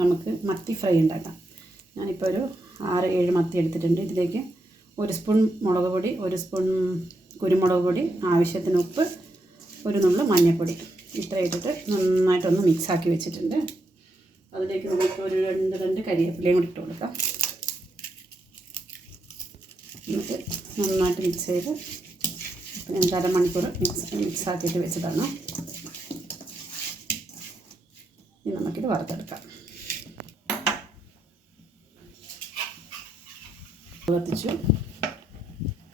നമുക്ക് മത്തി ഫ്രൈ ഉണ്ടാക്കാം. ഞാനിപ്പോൾ ഒരു 6-7 മത്തി എടുത്തിട്ടുണ്ട്. ഇതിലേക്ക് 1 സ്പൂൺ മുളക് പൊടി, 1 സ്പൂൺ കുരുമുളക് പൊടി, ആവശ്യത്തിന് ഉപ്പ്, ഒരു നുള്ളു മഞ്ഞൾപ്പൊടി ഇത്ര ഇട്ടിട്ട് നന്നായിട്ടൊന്ന് മിക്സാക്കി വെച്ചിട്ടുണ്ട്. അതിലേക്ക് നമുക്ക് ഒരു 2 കരിവേപ്പിലയും കൂടി ഇട്ട് കൊടുക്കാം. എന്നിട്ട് നന്നായിട്ട് മിക്സ് ചെയ്ത് ഞാൻ അരമണിക്കൂർ മിക്സാക്കിയിട്ട് വെച്ചതാണ്. ഇനി നമുക്കിത് വറുത്തെടുക്കാം.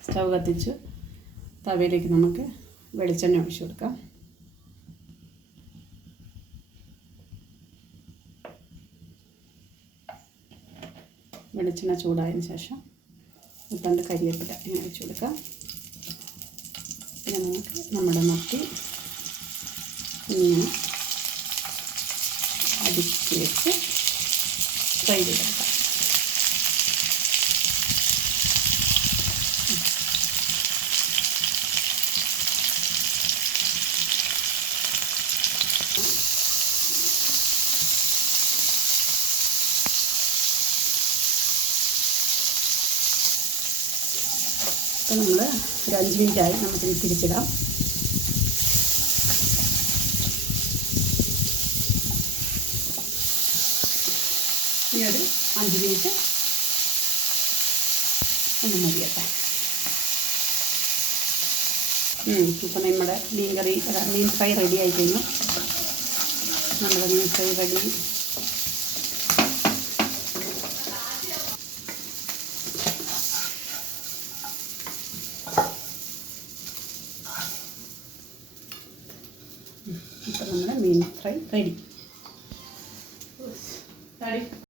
സ്റ്റൗ കത്തിച്ചു തവയിലേക്ക് നമുക്ക് വെളിച്ചെണ്ണ ഒഴിച്ചു കൊടുക്കാം. വെളിച്ചെണ്ണ ചൂടായതിന് ശേഷം 2 കരിവേപ്പില ഇങ്ങനെ ഒഴിച്ചു കൊടുക്കാം. പിന്നെ നമുക്ക് നമ്മുടെ മത്തി ഇങ്ങനെ അടുക്കി വെച്ച് ഫ്രൈ ചെയ്തെടുക്കാം. അപ്പോൾ നമ്മൾ ഒരു 5 മിനിറ്റായി, നമുക്കിത് തിരിച്ചിടാം. ഇനി ഒരു 5 മിനിറ്റ് ഒന്ന് മതിയട്ടെ. ഇപ്പോൾ നമ്മുടെ മീൻ ഫ്രൈ റെഡി ആയി കഴിഞ്ഞു. നമ്മുടെ മീൻ ഫ്രൈ റെഡി. ഇപ്പോൾ നമ്മുടെ മീൻ ഫ്രൈ റെഡി.